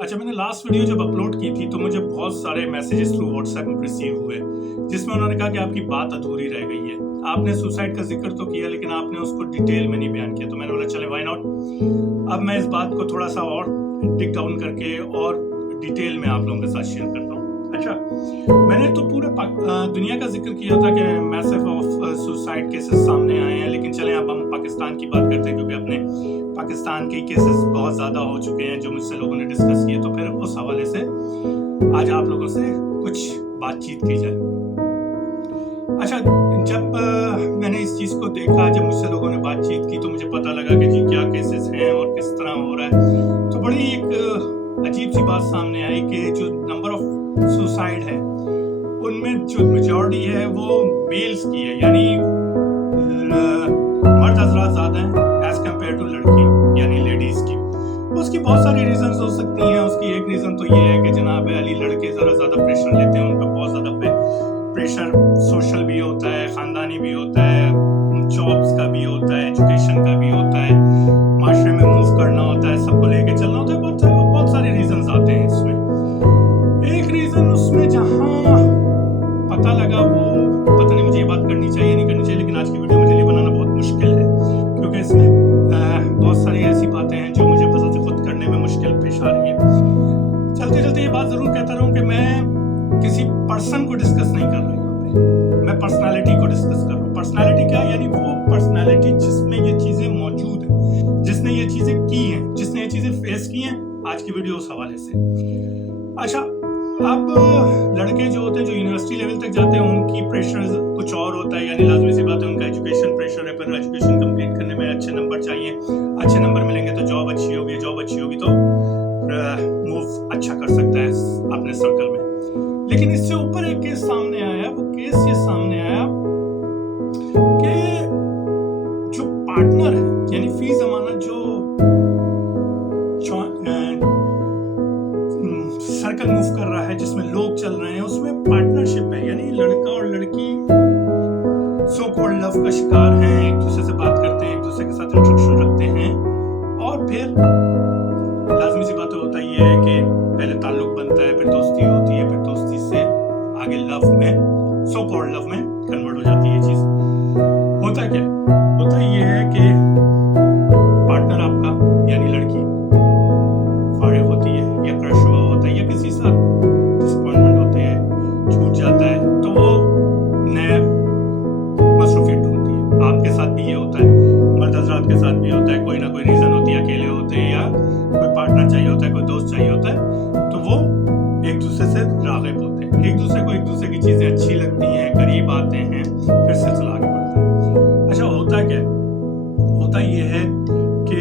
अच्छा, मैंने last video जब अपलोड की थी तो मुझे बहुत सारे मैसेजेस थ्रू व्हाट्सएप में रिसीव हुए जिसमें उन्होंने कहा कि आपकी बात अधूरी रह गई है। आपने सुसाइड का जिक्र तो किया लेकिन आपने उसको डिटेल में नहीं बयान किया। तो मैंने बोला चले व्हाई नॉट, अब मैं इस बात को थोड़ा सा और डिग डाउन करके और डिटेल में आप लोगों के साथ शेयर करता हूँ। अच्छा, मैंने तो पूरे दुनिया का जिक्र किया था कि मैसिव ऑफ सुसाइड केसेस सामने आए हैं, लेकिन चलें अब हम पाकिस्तान की बात करते हैं क्योंकि अपने पाकिस्तान के केसेस बहुत ज़्यादा हो चुके हैं जो मुझसे लोगों ने डिस्कस किए। तो फिर उस हवाले से आज आप लोगों से कुछ बातचीत की जाए। अच्छा, जब मैंने इस चीज़ को देखा, जब मुझसे लोगों ने बातचीत की तो मुझे पता लगा कि जी क्या केसेस हैं और किस तरह हो रहा है। तो बड़ी एक अजीब सी बात सामने आई कि जो नंबर ऑफ सुसाइड है उनमें जो मेजॉरिटी है वो मेल्स की है, यानी मर्द हजरात ज़्यादा हैं एज कम्पेयर टू लड़कियाँ यानी लेडीज़ की। उसकी बहुत सारी रीजंस हो सकती हैं। उसकी एक रीज़न तो ये है कि जनाब अली लड़के ज़रा ज़्यादा प्रेशर लेते हैं, उन पर बहुत ज़्यादा प्रेशर सोशल भी होता है, ख़ानदानी भी होता है, जॉब्स का भी होता है, एजुकेशन का भी होता है, माशरे में मूव करना होता है, सबको लेके चलना होता है। बहुत सारे रीजंस आते हैं इसमें। एक रीज़न उसमें जहाँ पता लगा, वो पता नहीं मुझे ये बात करनी चाहिए नहीं करनी चाहिए, लेकिन आज की वीडियो मेरे लिए बनाना बहुत मुश्किल है क्योंकि इसमें बहुत सारी ऐसी बातें हैं जो मुझे खुद करने में मुश्किल पेश आ रही है। चलते चलते ये बात ज़रूर कहता रहूँ कि मैं किसी पर्सन को डिस्कस नहीं कर रहा यहाँ पे, मैं पर्सनालिटी को डिस्कस कर रहा हूँ। पर्सनालिटी क्या है? यानी वो पर्सनालिटी जिसमें ये चीज़ें मौजूद हैं, जिसने ये चीज़ें की हैं, जिसने ये चीज़ें फेस की हैं। आज की वीडियो उस हवाले से। अच्छा, अब लड़के जो होते हैं जो यूनिवर्सिटी लेवल तक जाते हैं उनकी प्रेशर कुछ और होता है, यानी लाजमी सी बात है उनका एजुकेशन प्रेशर है। पर एजुकेशन कंप्लीट करने में अच्छे नंबर चाहिए, अच्छे नंबर मिलेंगे तो जॉब अच्छी होगी, जॉब अच्छी होगी तो मूव अच्छा कर सकता है अपने सर्कल में। लेकिन इससे ऊपर एक केस सामने आया। वो केस ये सामने आया कि जो पार्टनर है यानी फी जमाना जो सर्कल मूव कर रहा है, जिसमें लोग चल रहे हैं, उसमें पार्टनरशिप है, यानी लड़का और लड़की सो कॉल्ड लव का शिकार हैं, एक दूसरे से बात करते हैं, एक दूसरे के साथ इंटरेक्शन रखते हैं और फिर लाजमी सी बात होता ही है कि पहले ताल्लुक बनता है, फिर दोस्ती होती है, फिर दोस्ती से आगे लव में, सो कॉल्ड लव में कन्वर्ट हो जाती है चीज। होता क्या होता ये है कि पार्टनर आपका यानी लड़की फारिग होती है या क्रश हुआ होता है या किसी साथ डिसअपॉइंटमेंट होते हैं, छूट जाता है, तो वो नया मसरूफियत ढूंढती है। आपके साथ भी ये होता है, मर्द हजरात के साथ भी होता है, कोई ना कोई रीज़न होती है, अकेले होते हैं या कोई पार्टनर चाहिए होता है, कोई दोस्त चाहिए होता है, तो वो एक दूसरे से राग़िब होते हैं, एक दूसरे को एक दूसरे की चीज़ें अच्छी लगती हैं, करीब आते हैं, फिर सिलसिला आगे बढ़ता है। अच्छा, होता क्या होता ये है कि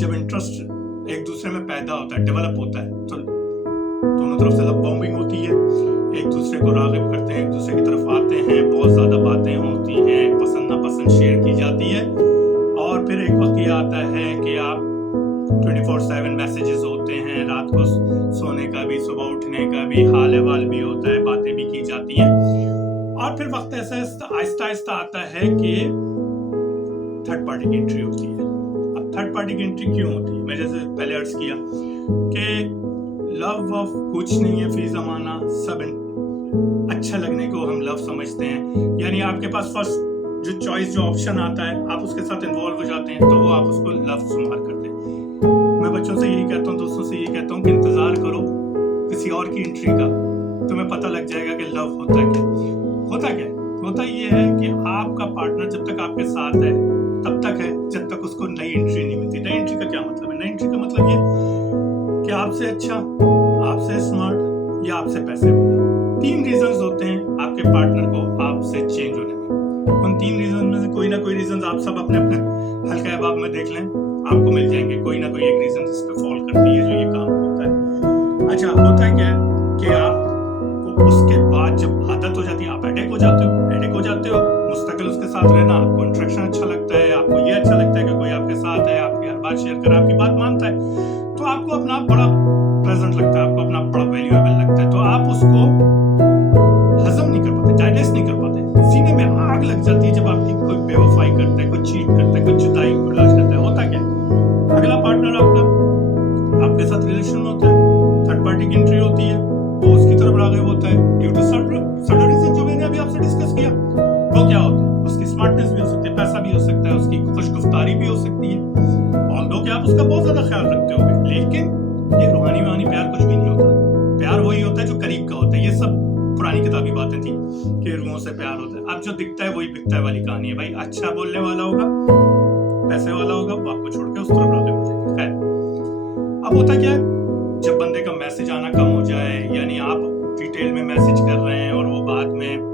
जब इंटरेस्ट एक दूसरे में पैदा होता है, डेवलप होता है, तो दोनों तरफ से लव बॉम्बिंग होती है, एक दूसरे को राग़िब करते हैं, एक दूसरे की तरफ आते हैं, बहुत ज़्यादा बातें होती हैं, पसंद नापसंद शेयर की जाती है और फिर एक वक्त ये आता है कि आप 24/7 मैसेजेस होते हैं, रात को सोने का भी, सुबह उठने का भी, हाल अहवाल भी होता है, बातें भी की जाती हैं और फिर वक्त ऐसा आहिस्ता आहिस्ता आता है कि थर्ड पार्टी की एंट्री होती है। अब थर्ड पार्टी की एंट्री क्यों होती है? मैं जैसे पहले अर्ज किया कि लव वफ कुछ नहीं है, फी जमाना सब अच्छा लगने को हम लव समझते हैं, यानी आपके पास फर्स्ट जो चॉइस जो ऑप्शन आता है आप उसके साथ इन्वॉल्व हो जाते हैं तो वो आप उसको लव शुमार करते हैं। मैं बच्चों से यही कहता हूँ, दोस्तों से यही कहता हूँ कि इंतज़ार करो किसी और की एंट्री का, तुम्हें पता लग जाएगा कि लव होता क्या। होता ये है कि आपका पार्टनर जब तक आपके साथ है तब तक है जब तक उसको नई एंट्री नहीं मिलती। नई एंट्री का क्या मतलब है? नई एंट्री का मतलब ये कि आपसे अच्छा, आपसे स्मार्ट या आपसे पैसे वाला। 3 रीजंस होते हैं आपके पार्टनर को आपसे चेंज होने में। उन 3 रीजन में से कोई ना कोई रीजन आप सब अपने अपने हल्का अहबाब में देख लें, आपको मिल जाएंगे कोई ना कोई एक रीजन इस पे फॉल करती है जो ये काम होता है। अच्छा, होता है क्या कि आपको उसके बाद जब आदत हो जाती है, आप एडिक्ट हो जाते हो, मुस्तकिल उसके साथ रहना, आपको इंटरेक्शन अच्छा लगता है, आपको ये अच्छा लगता है कि कोई आपके साथ है, आपकी हर बात शेयर कर, आपकी बात मानता है, तो आपको अपना बड़ा प्रेजेंट लगता है, आपको अपना बड़ा वैल्यूएबल लगता है, तो आप उसको हजम नहीं कर पाते, डाइजेस्ट नहीं कर पाते, सीने में आग लग जाती है जब आपकी कोई बेवफाई करता है, कोई चीट करता है, कोई जुदाई बर्दाश्त करता है। होता क्या, अगला पार्टनर आपका आपके साथ रिलेशन में होता है, राग़िब होता है ड्यू टू सडन रीजन जो मैंने अभी आपसे डिस्कस किया। वो क्या होता है? उसकी स्मार्टनेस भी हो सकती है, पैसा भी हो सकता है, उसकी खुशगुफ्तारी भी हो सकती है, ऑल्दो कि आप उसका बहुत ज़्यादा ख्याल रखते होगे, लेकिन ये रूहानी प्यार कुछ भी नहीं होता। प्यार वही होता है जो करीब का होता है। ये सब पुरानी किताबी बातें थी कि रूहों से प्यार होता है। अब जो दिखता है वही बिकता है वाली कहानी है भाई। अच्छा बोलने वाला होगा, पैसे वाला होगा, वो आपको छोड़ के उस तरफ राग़िब हो जाएगा। खैर, अब होता क्या है, जब बंदे का मैसेज आना कम हो जाए, यानी आप डिटेल में मैसेज कर रहे हैं और वो बाद में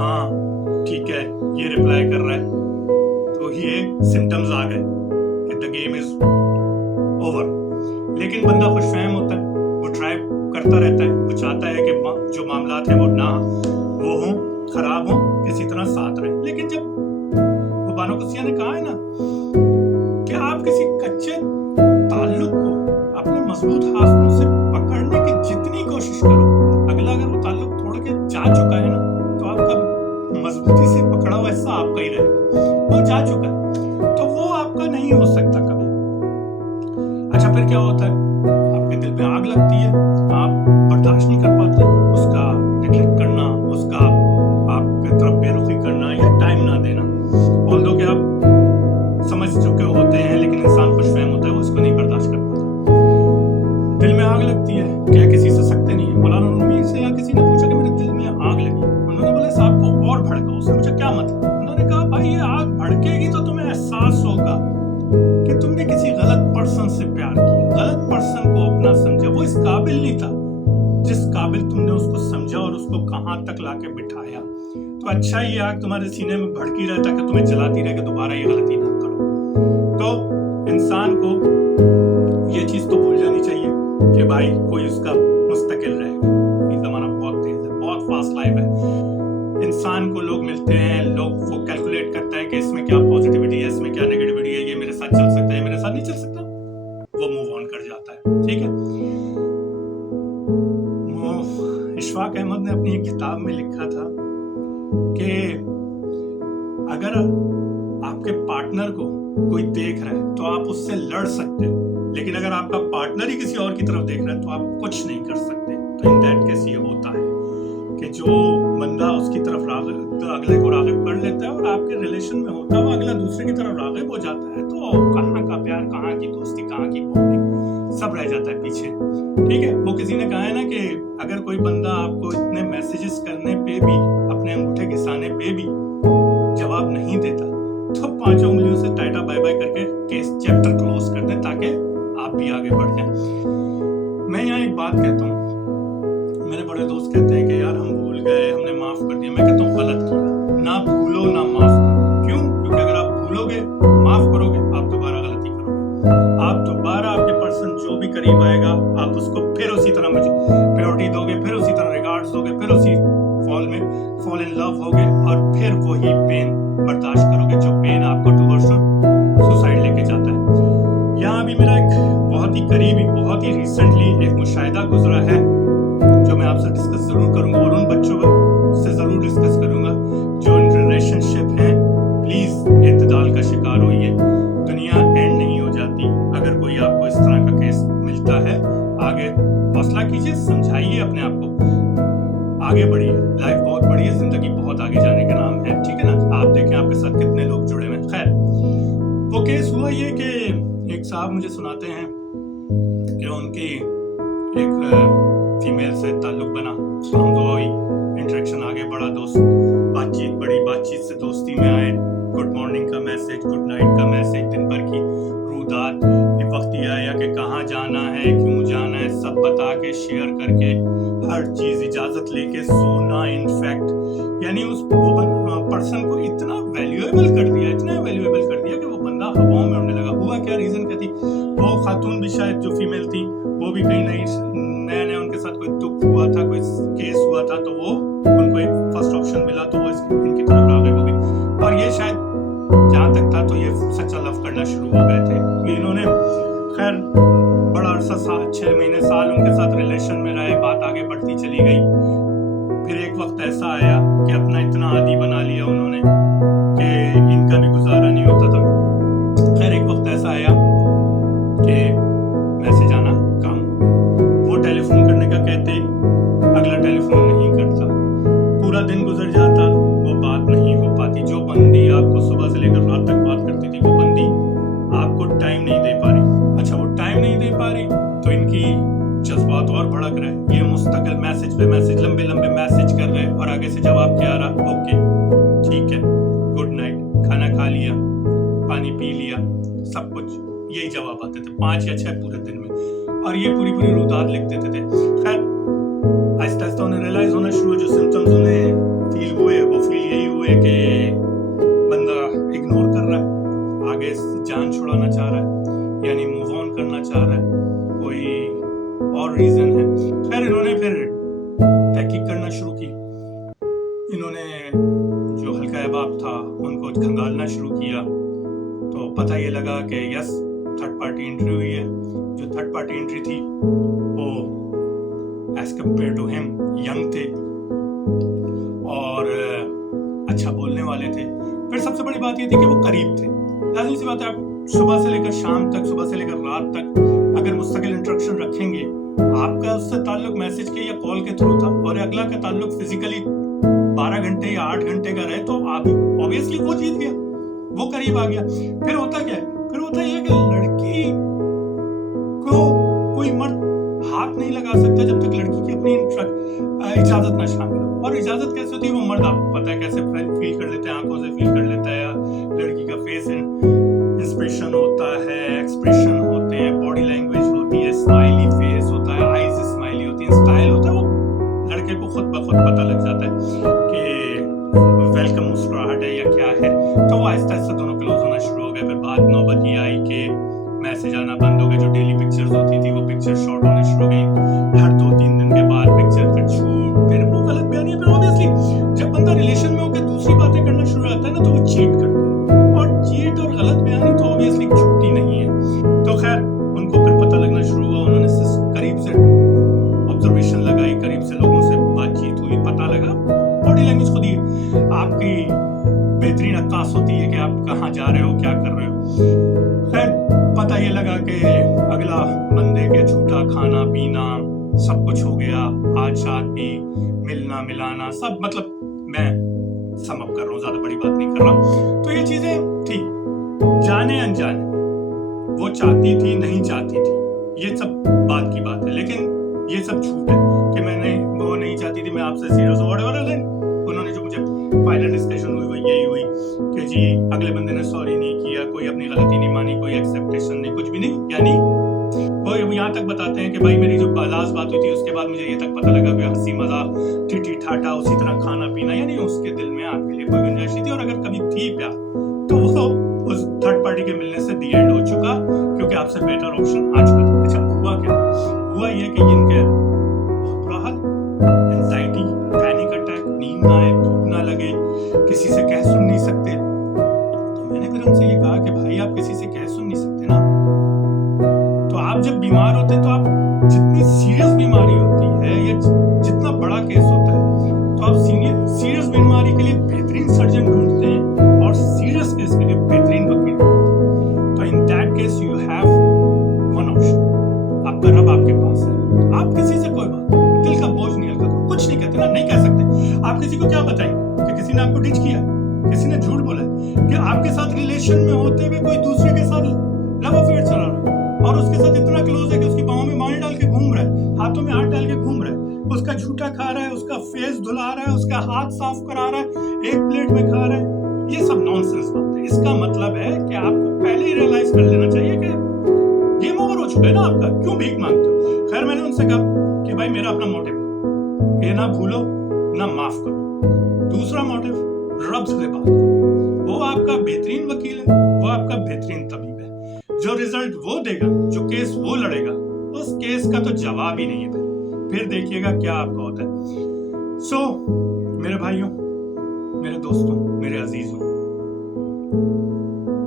हाँ ठीक है ये रिप्लाई कर रहा है, तो ये सिम्टम्स आ गए कि द गेम इज ओवर। लेकिन बंदा खुशफहम होता है, वो ट्राई करता रहता है, वो चाहता है कि जो मामलात हैं वो ना वो हों, खराब हों, किसी तरह साथ रहें। लेकिन जब वो बानो कुसिया ने कहा है ना कि आप किसी कच्चे ताल्लुक को अपने मजबूत हाथों से पकड़ने की जितनी कोशिश करो, अगला अगर वो ताल्लुक तोड़ के जा चुका है ना, तो आपका मजबूती से पकड़ा हुआ हिस्सा आपका ही रहेगा। वो जा चुका है तो वो आपका नहीं हो सकता कभी। अच्छा, फिर क्या होता है? आपके दिल में आग लगती है, आप बर्दाश्त नहीं कर पाते उसका नेगलेक्ट करना, उसका आपके तरफ बेरुखी करना या टाइम ना देना। ऑल्दो कि आप समझ चुके होते हैं, लेकिन इंसान खुशफहम होता है, वो उसको नहीं बर्दाश्त कर पाता। दिल में आग लगती है, क्या किसी से सकते नहीं है? मौलाना रूमी से या किसी ने पूछा कि मेरे दिल में आग लगी, उन्होंने बोला साहब को और भड़का। उसने पूछा क्या मतलब? उन्होंने कहा भाई ये आग भड़केगी तो तुम्हें एहसास होगा कि तुमने किसी गलत पर्सन से प्यार किया, गलत पर्सन को अपना समझा, वो इस काबिल नहीं था जिस काबिल तुमने उसको समझा और उसको कहां तक लाके बिठाया। तो अच्छा ये आग तुम्हारे सीने में भड़की रहता कि तुम्हें जलाती रहे कि दोबारा ये गलती ना करो। तो इंसान को ये चीज तो भूल जानी चाहिए कि भाई कोई उसका मुस्तकिल रहेगा। ये जमाना बहुत तेज है, बहुत फास्ट लाइफ है। इंसान को लोग मिलते हैं, लोग वो कैलकुलेट करता है कि इसमें क्या पॉजिटिविटी है, इसमें क्या नेगेटिविटी है, ये मेरे साथ चल सकता है, मेरे साथ नहीं चल सकता, वो मूव ऑन कर जाता है। ठीक है, इशफाक अहमद ने अपनी एक किताब में लिखा था कि अगर आपके पार्टनर को कोई देख रहा है तो आप उससे लड़ सकते हो, लेकिन अगर आपका पार्टनर ही किसी और की तरफ देख रहा है तो आप कुछ नहीं कर सकते। तो इन दैट केस ये होता है कि जो बंदा उसकी तरफ अगले को राग़िब कर लेता है और आपके रिलेशन में होता है, वो अगला दूसरे की तरफ राग़िब हो जाता है, तो कहाँ का प्यार, कहाँ की दोस्ती, कहाँ की बॉन्डिंग, सब रह जाता है पीछे। ठीक है, वो किसी ने कहा है ना कि अगर कोई बंदा आपको इतने मैसेजेस करने पे भी, अपने अंगूठे घिसाने पे भी जवाब नहीं देता, तो 5 उंगलियों से टाटा बाय बाय करके केस चैप्टर क्लोज कर दें ताकि आप भी आगे बढ़ जाएं। मैं यहाँ एक बात कहता हूँ, मेरे बड़े दोस्त कहते हैं कि यार हम भूल गए, हमने माफ कर दिया। मैं कहता हूँ गलत किया, ना भूलो ना माफ करो। क्यों? क्योंकि अगर आप भूलोगे, माफ करोगे, आप दोबारा गलती करोगे, आप दोबारा आपके पर्सन जो भी करीब आएगा आप उसको फिर उसी तरह प्रायोरिटी दोगे, फिर उसी तरह रिगार्ड्स दोगे, फिर उसी फॉल इन लव होगे और फिर वही पेन बर्दाश्त करोगे जो पेन आपको टुवर्ड्स सुसाइड लेके जाता है। यहाँ भी मेरा एक बहुत ही करीबी, बहुत ही रिसेंटली एक मुशाहिदा गुजरा है जो मैं आपसे डिस्कस जरूर करूंगा और उन बच्चों से जरूर डिस्कस करूंगा जो इन रिलेशनशिप हैं। प्लीज इत्तेदाल का शिकार होइए, दुनिया एंड नहीं हो जाती। अगर कोई आपको इस तरह का केस मिलता है, आगे हौसला कीजिए, समझाइए अपने आप को, आगे बढ़िए। लाइफ बहुत बड़ी है, जिंदगी बहुत आगे जाने का नाम है। ठीक है ना? आप देखें आपके साथ कितने लोग जुड़े हुए हैं। खैर, वो केस हुआ ये कि एक साहब मुझे सुनाते हैं कि उनकी एक फीमेल से ताल्लुक बना, हम दो इंटरेक्शन आगे बढ़ा, दोस्त बातचीत बड़ी, बातचीत से दोस्ती में आए, गुड मॉर्निंग का मैसेज, गुड नाइट का मैसेज, दिन भर की रूदात, ये वक्त ही आया कि कहाँ जाना है, क्यों जाना है, सब बता के शेयर करके, हर चीज इजाजत लेके सोना। इनफैक्ट यानी उस पर्सन को इतना वैल्यूएबल कर दिया, इतना वैल्यूएबल कर दिया कि वो बंदा हवाओं में उड़ने लगा। हुआ क्या? रीजन क्या थी? वो खातून भी शायद जो फीमेल थी वो भी कहीं नया नया उनके साथ कोई दुख हुआ था, कोई केस हुआ था, तो वो उनको एक फर्स्ट ऑप्शन मिला तो वो इनकी तरफ राग़िब हो गई। और ये शायद जहाँ तक था तो ये सच्चा लव करना शुरू हो गए थे। इन्होंने खैर बड़ा अरसा 6 महीने साल उनके साथ रिलेशन में रहे, बात आगे बढ़ती चली गई। फिर एक वक्त ऐसा आया कि अपना इतना आदी बना लिया उन्होंने कि इनका भी गुजारा नहीं होता था। खैर एक वक्त ऐसा आया कि मैसेज आना काम हो गया। वो टेलीफोन करने का कहते, अगला जज्बात और भड़क रहे हैं। ये मुस्तकिल मैसेज पे मैसेज, लंबे लंबे मैसेज कर रहे हैं और आगे से जवाब क्या आ रहा, ओके ठीक है, गुड नाइट, खाना खा लिया, पानी पी लिया, सब कुछ यही जवाब आते थे 5 या 6 पूरे दिन में। और ये पूरी पूरी रुदात लिख देते थे। खैर आहिस्ता आहिस्ता उन्हें रियलाइज होना शुरू, जो सिम्टम्स उन्हें फील हुए वो फील यही हुए कि बंदा इग्नोर कर रहा है, आगे जान छुड़ाना चाह रहा है, यानी मूव ऑन करना चाह रहा है, कोई और रीजन है। खैर इन्होंने फिर तहकीक करना शुरू की। इन्होंने जो हल्का अहबाब था उनको खंगालना शुरू किया, तो पता ये लगा कि यस थर्ड पार्टी एंट्री हुई है। जो थर्ड पार्टी एंट्री थी वो as compared to him young थे और अच्छा बोलने वाले थे। फिर सबसे बड़ी बात ये थी कि वो करीब थे। लाजिम सी बात है, आप सुबह से लेकर शाम तक, सुबह से लेकर रात तक अगर मुस्तकिल इंटरेक्शन रखेंगे, आपका उससे ताल्लुक मैसेज के या कॉल के थ्रू था और अगला का ताल्लुक फिजिकली 12 घंटे या 8 घंटे का रहे, तो आप ऑब्वियसली वो जीत गया, वो करीब आ गया। फिर होता क्या है, फिर होता यह कि लड़की को कोई मर्द हाथ नहीं लगा सकता जब तक लड़की की अपनी इजाजत ना शामिल हो। और इजाजत कैसे होती है, वो मर्द आपको पता है कैसे फील कर लेते हैं, आंखों से फील कर लेता है, लड़की का फेस इंस्पिरेशन होता है, एक्सप्रेशन होते हैं, बॉडी लैंग्वेज होती है, स्माइली फेस होता है, आईज स्माइली होती है, स्टाइल होता है, वो लड़के को खुद ब खुद पता लग जाता है कि वेलकम मुस्कुराहट है या क्या है। तो वो आहिस्ता आहिस्ता दोनों क्लोज होना शुरू हो गए। फिर बात नौबत ये आई कि मैसेज आना बंद हो गए, जो डेली पिक्चर्स होती थी वो पिक्चर शॉर्ट होने शुरू हो गई। हर 2-3 दिन के बाद पिक्चर, फिर छूट, फिर वो गलत बयानी। फिर ऑब्वियसली जब बंदा रिलेशन में होकर दूसरी बातें करना शुरू होता है ना, तो वो चीट करता है, और चीट और गलत बयानी तो ऑब्वियसली छुट्टी नहीं है। तो खैर उनको फिर पता लगना शुरू हुआ, उन्होंने करीब से ऑब्जर्वेशन लगाई, करीब से लोगों से बातचीत हुई, पता लगा। बॉडी लैंग्वेज खुद ही आपकी बेहतरीन अक्कास होती है कि आप कहाँ जा रहे हो, क्या कर रहे हो। खैर पता ये लगा कि अगला बंदे के झूठा खाना पीना सब कुछ हो गया, आज शाद भी, मिलना मिलाना सब, मतलब मैं सम अप कर रहा हूँ, ज्यादा बड़ी बात नहीं कर रहा। तो ये चीजें थी जाने अनजाने, वो चाहती थी नहीं चाहती थी, ये सब बात की बात है। लेकिन ये सब झूठ है कि मैंने वो नहीं चाहती थी, मैं आपसे सीरियस हूँ। उन्होंने जो मुझे फाइनल डिस्कशन हुई वो यही हुई कि जी अगले बंदे ने सॉरी नहीं किया, कोई अपनी गलती नहीं मानी, कोई एक्सेप्टेशन नहीं, कुछ भी नहीं। यानी वो यहाँ तक बताते हैं कि भाई मेरी जो लास्ट बात हुई थी उसके बाद मुझे ये तक पता लगा कि हंसी मजाक, टिटी ठाटा, उसी तरह खाना पीना, यानी उसके दिल में आपके लिए कोई गुंजाइश नहीं थी। और अगर कभी थी प्यार तो वो उस थर्ड पार्टी के मिलने से दी एंड हो चुका, क्योंकि आपसे बेटर ऑप्शन आ चुका था। अच्छा हुआ क्या, हुआ ये कि इनके बुरा हाल, एंजाइटी, पैनिक अटैक, नींद ना आए, भूख ना लगे, किसी से कह सुन नहीं सकते। तो मैंने फिर उनसे ये कहा कि भाई आप किसी से कह सुन नहीं सकते ना, तो आप जब बीमार होते हैं तो आप जितनी सीरियस बीमारी होती है या जितना बड़ा केस होता है तो आप सीरियस बीमारी के लिए बेहतरीन सर्जन ढूंढते हैं और सीरियस केस के लिए बेहतरीन वकील ढूंढते हैं। तो in that case you have one option, आपका रब आपके पास है। आप किसी से कोई बात, दिल का बोझ नहीं हल्का, कुछ नहीं कहते ना, नहीं कह सकते। आप किसी को क्या बताएंगे कि किसी ने आपको डिच किया, किसी ने झूठ बोला कि आपके साथ रिलेशन में होते हुए कोई दूसरे के साथ लव अफेयर चला रहा है और उसके साथ इतना क्लोज है कि उसकी बाहों में माल डाल के घूम रहा है, हाथों में हाथ डाल के घूम रहा है, उसका झूठा खा रहा है, उसका फेस धुला रहा है, उसका हाथ साफ करा रहा है, एक प्लेट में खा रहा है। ये सब नॉनसेंस बात है। इसका मतलब है कि आपको पहले ही रियलाइज कर लेना चाहिए कि गेम ओवर हो चुका है ना आपका, क्यों भीख मांगते हो। खैर मैंने उनसे कहा कि भाई मेरा अपना मोटिव है, ये ना भूलो ना माफ करो। दूसरा मोटिव, रब से बात करो, वो आपका बेहतरीन वकील है, वो आपका बेहतरीन तबीब है। जो रिजल्ट वो देगा, जो केस वो लड़ेगा, उस केस का तो जवाब ही नहीं है। फिर देखिएगा क्या आपका होता है। सो मेरे भाइयों, मेरे दोस्तों, मेरे अजीजों,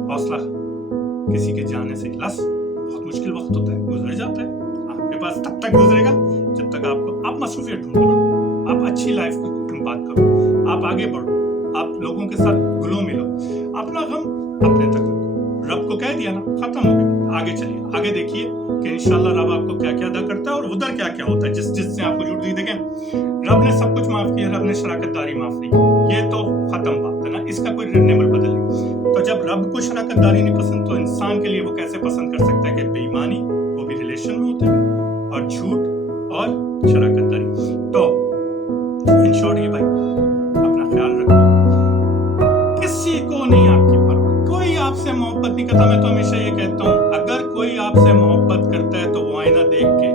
हौसला किसी के जाने से लस, बहुत मुश्किल वक्त होता है, गुजर जाता है, आपके पास तब तक गुजरेगा जब तक आप मसरूफियत ढूंढो ना, आप अच्छी लाइफ की बात करो, आप आगे बढ़ो, आप लोगों के साथ घुलो मिलो, अपना गम अपने तक रखो। रब को कह दिया ना, खत्म हो गया, आगे चलिए, आगे देखिए कि इंशाल्लाह रब आपको क्या क्या अदा करता है और उधर क्या क्या होता है जिससे आपको झूठ दी। देखें, रब ने सब कुछ माफ किया, रब ने शराकतदारी माफ नहीं की, ये तो खत्म बात है ना, इसका कोई रिन्यूएबल बदल नहीं। तो जब रब को शराकतदारी नहीं पसंद तो इंसान के लिए वो कैसे पसंद कर सकता है कि बेईमानी, वो भी रिलेशन में होते हुए, और झूठ और शराकतदारी। तो इन शॉर्ट ये भाई अपना ख्याल रखो, किसी को नहीं आपकी परवाह, कोई आपसे मोहब्बत नहीं करता। मैं तो हमेशा ये कहता हूँ, अगर कोई आपसे मोहब्बत करता है तो वो आईना देख के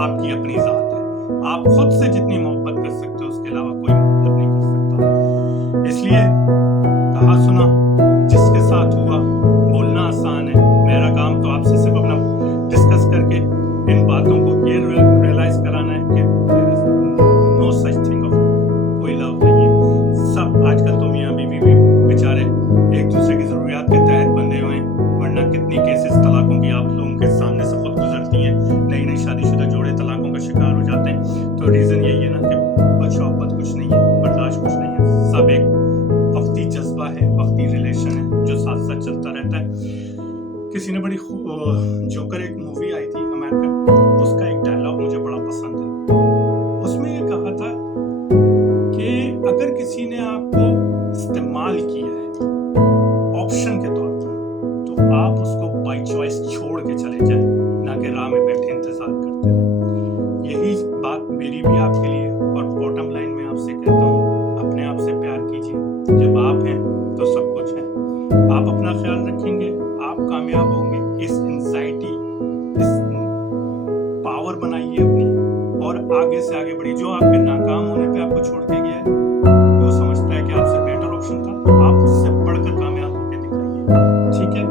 आपकी अपनी जात है। आप खुद से जितनी मोहब्बत कर सकते हो उसके अलावा कोई मोहब्बत नहीं कर सकता। इसलिए कहा सुना जिसके साथ हुआ बोलना आसान है, मेरा काम तो आपसे सिर्फ अपना डिस्कस करके इन बातों को ये रियलाइज कराना है कि नो सच थिंग ऑफ कोई लव नहीं है। सब आजकल तो मियाँ बीवी भी बेचारे एक दूसरे की जरूरियात के तहत बंधे हुए हैं, वरना कितनी केसेस तलाकों की आप लोगों के सामने से खुद गुजरती हैं। नई नई शादीशुदा जोड़े तलाकों का शिकार हो जाते हैं। तो रीजन यही है ना कि मोहब्बत कुछ नहीं है, बर्दाश्त कुछ नहीं है, सब एक वक्ती जज्बा है, वक्ती रिलेशन है जो साथ साथ चलता रहता है। किसी ने बड़ी जोकर एक मूवी आई थी अमेरिकन, उसका एक डायलॉग मुझे बड़ा पसंद है। उसमें ये कहा था कि अगर किसी ने आपको इस्तेमाल किया है ऑप्शन के तौर पर, तो आप उसको बाय चॉइस छोड़ के चले जाएं, ना कि राह में बैठे इंतजार करते रहें। यही बात मेरी भी आपके लिए, और बॉटम लाइन में आपसे कहता हूँ, अपने आप से प्यार कीजिए। जब आप हैं तो सब कुछ है। आप अपना ख्याल रखेंगे, आप कामयाब होंगे। इस एंजाइटी, इस पावर बनाइए अपनी और आगे से आगे बढ़िए। जो आपके नाकाम होने पे आपको छोड़ के गया है, वो समझता है कि आपसे बेटर ऑप्शन था, आप उससे बढ़कर कामयाब होकर दिखाइए। ठीक है,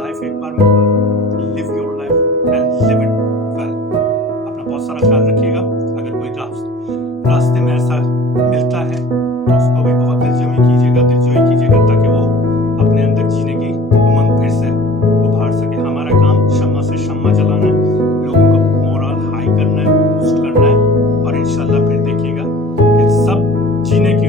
लाइफ एक बार में, live your life and live it well. अपना बहुत सारा ख्याल रखिएगा। अगर कोई रास्ते में ऐसा मिलता है तो उसको भी बहुत दिलजमी कीजिएगा, ताकि वो अपने अंदर जीने की उमंग फिर से उभार सके। हमारा काम शम्मा से शम्मा जलाना है, लोगों का मोरल हाई करना है, बूस्ट करना है, और इंशाल्लाह फिर देखिएगा कि सब जीने की